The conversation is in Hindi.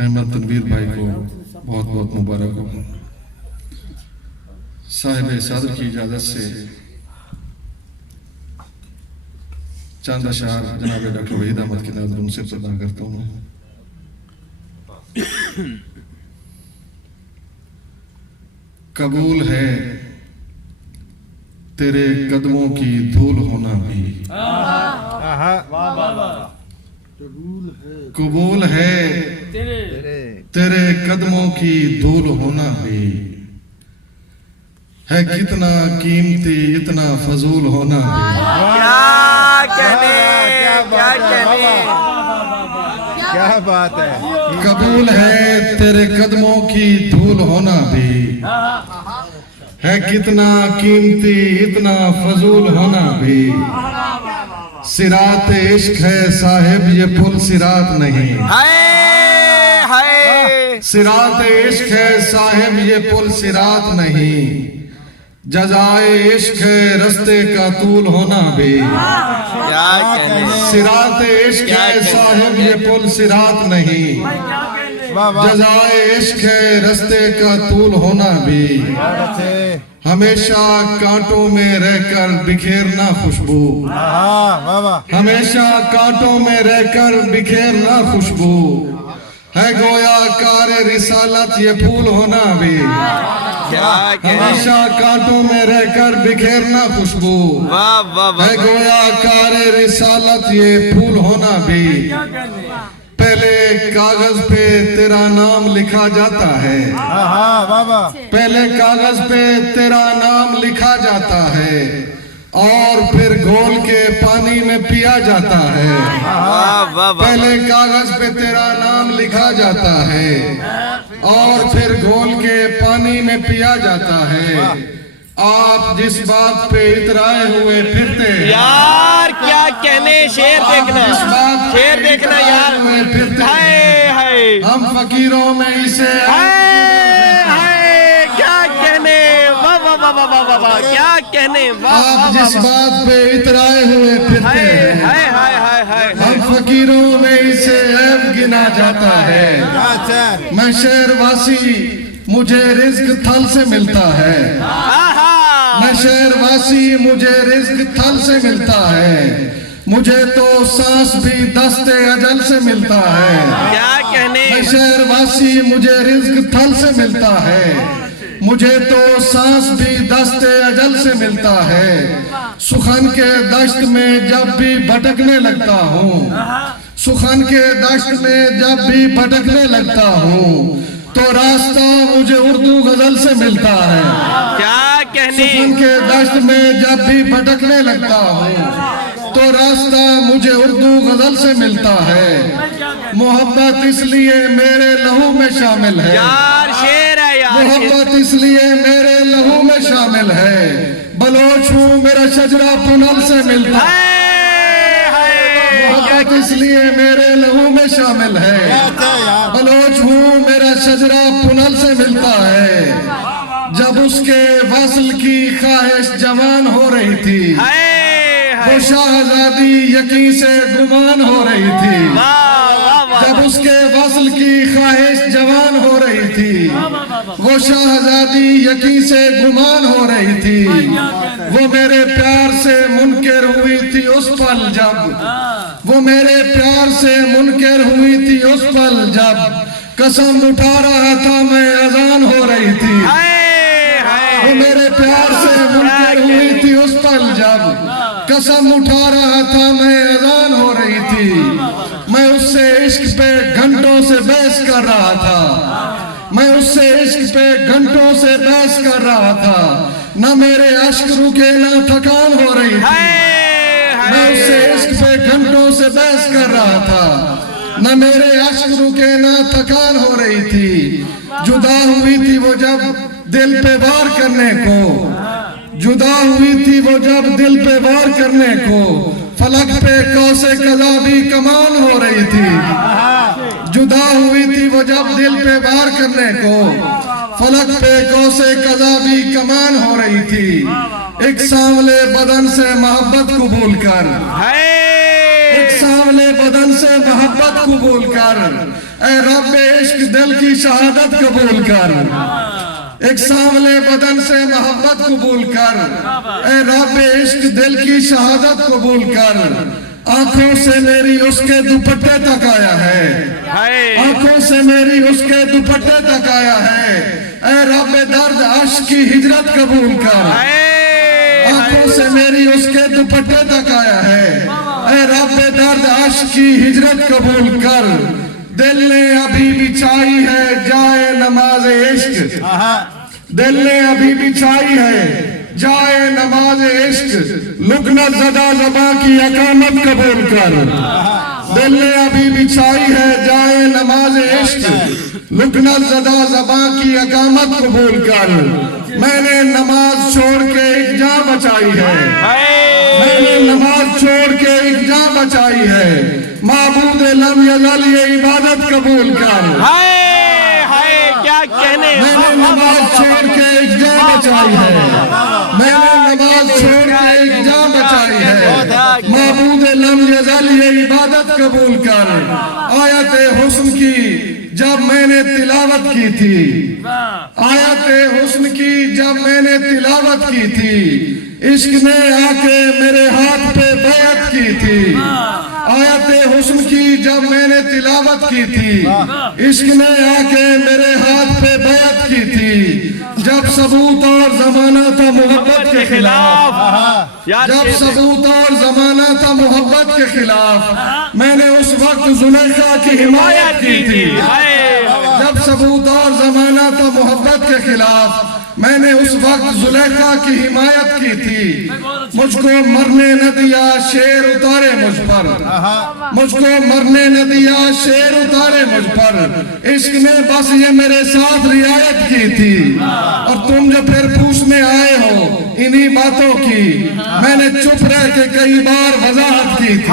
अहमद तनवीर भाई को बहुत बहुत मुबारक हो। साहिब सदर की इजाजत से चंद अशार जनाब डॉक्टर वहीद अहमद की नजर उनसे प्रदान करता हूँ। कबूल है तेरे कदमों की धूल होना भी, कबूल है तेरे कदमों की धूल होना भी, है कितना कीमती इतना फजूल होना भी। क्या बात है। कबूल है तेरे कदमों की धूल होना भी, है कितना कीमती इतना फजूल होना भी। सिरात इश्क है साहिब ये पुल सिरात नहीं, सिरात इश्क है साहिब ये पुल सिरात नहीं। जजाए इश्क है रस्ते का तूल होना भी, सिरात इश्क है साहिब ये पुल सिरात नहीं। जजाए इश्क है रस्ते का तूल होना भी, हमेशा कांटों में रहकर बिखेरना खुशबू, हमेशा कांटों में रहकर बिखेरना खुशबू। है गोया कार रिसालत ये फूल होना भी, हमेशा कांटों में रहकर बिखेरना खुशबू। है गोया कार रिसालत ये फूल होना भी। पहले कागज पे तेरा नाम लिखा जाता है, पहले कागज पे तेरा नाम लिखा जाता है, और फिर घोल के पानी में पिया जाता है। पहले कागज पे तेरा नाम लिखा जाता है और फिर घोल के पानी में पिया जाता है। आप जिस बात पे इतराए हुए फिरते हैं यार, क्या कहने, शेर देखना, शेर देखना यार। हाय हाय, हम फकीरों में इसे क्या कहने, वाह वाह वाह वाह वाह वाह, क्या कहने, आप जिस बात पे इतराए हुए फिरते हैं, हाय हाय हाय हाय, हम फकीरों में इसे ऐब गिना जाता है। मैं शहरवासी मुझे रिज्क थल से मिलता है, मैं शहरवासी मुझे रिज्क थल से मिलता है। मुझे तो सांस भी दस्ते अजल से मिलता है। क्या कहने, मैं शहरवासी मुझे रिज्क थल से मिलता है। मुझे तो सांस भी दस्ते अजल से मिलता है। सुखन के दश्त में जब भी भटकने लगता हूँ, सुखन के दश्त में जब भी भटकने लगता हूँ, तो रास्ता मुझे उर्दू गजल से मिलता है। क्या कहने, सुखन के दश्त में जब भी भटकने लगता हूँ, तो रास्ता मुझे उर्दू गजल से मिलता है। मोहब्बत इसलिए मेरे लहू में शामिल है यार, शेर है यार, मोहब्बत इसलिए मेरे लहू में शामिल है। बलोच हूँ मेरा शजरा पुनल से मिलता है। मोहब्बत इसलिए मेरे लहू में शामिल है। बलोच हूँ मेरा शजरा पुनल से मिलता है। जब उसके वसल की ख्वाहिश जवान हो रही थी, वो शाहजादी यकीन से गुमान हो रही थी। जब उसके वसल की ख्वाहिश जवान हो रही थी, वो शाहजादी यकीन से गुमान हो रही थी। वो मेरे प्यार से मुनकर हुई थी उस पल जब, वो मेरे प्यार से मुनकर हुई थी उस पल जब कसम उठा रहा था मैं अजान हो रही थी। वो मेरे प्यार से मुनकर हुई थी उस पल जब कसम उठा रहा था मैं अजान हो रही थी। मैं उससे इश्क पे घंटों से बहस कर रहा था, मैं उससे इश्क पे घंटों से बहस कर रहा था। न मेरे अश्क रुके न थकान हो रही थी। मैं उससे इश्क पे घंटों से बहस कर रहा था, न मेरे अश्क रुके न थकान हो रही थी। जुदा हुई थी वो जब दिल पे वार करने को, जुदा हुई थी वो जब दिल पे वार करने को। फलक पे कौसे कज़ा भी कमान हो रही थी। जुदा हुई थी वो जब दिल पे वार करने को, फलक पे कौसे कज़ा भी कमान हो रही थी। एक सांवले बदन से मोहब्बत कबूल कर, एक सांवले सांवले बदन से मोहब्बत कबूल कर, ऐ रब इश्क दिल की शहादत कबूल कर। एक सांवले बदन से मोहब्बत कबूल कर, ऐ रब इश्क दिल की शहादत कबूल कर। आंखों से मेरी उसके दुपट्टे तक आया है, आंखों से मेरी उसके दुपट्टे तक आया है। ऐ रब दर्द अश्क की हिजरत कबूल कर, आंखों से मेरी उसके दुपट्टे तक आया है। ऐ रब दर्द अश्क की हिजरत कबूल कर। दिल ने अभी बिछाई है जाए नमाज इश्क, दिल ने अभी बिछाई है जाए नमाज इश्क। लुकना ज़दा ज़बा की अकामत कबूल कर। दिल ने अभी बिछाई है जाए नमाज इश्क। लुकना ज़दा ज़बा की अकामत कबूल कर। मैंने नमाज छोड़ के एक जान बचाई है, मैंने नमाज छोड़ के एक जान बचाई है। माबूद लम यज़ल ये इबादत कबूल कर। क्या कहने, मैंने नमाज छोड़ के एक जान बचाई है, मैंने नमाज छोड़ के एक जान बचाई है। माबूद लम यज़ल ये इबादत कबूल कर। आयत हुस्न की जब मैंने तिलावत की थी, आयत हुस्न की जब मैंने तिलावत की थी, इश्क ने आके मेरे हाथ पे बैत की थी। आयत हुस्न की जब मैंने तिलावत की थी, इश्क ने आके मेरे हाथ पे बैत की थी। जब सबूत और जमाना था मोहब्बत के खिलाफ, जब सबूत और जमाना था मोहब्बत के खिलाफ, मैंने उस वक्त जुलेखा की हिमायत की थी। जब सबूत और जमाना था मोहब्बत के खिलाफ, मैंने उस वक्त जुलेखा की हिमायत की थी। मुझको मरने न दिया शेर उतारे मुझ पर, मुझको मरने न दिया शेर उतारे मुझ पर। इश्क ने बस ये मेरे साथ रियायत की थी। और तुम जो फिर पूछने आए हो इन्हीं बातों की, मैंने चुप रह के कई बार वजाहत की थी।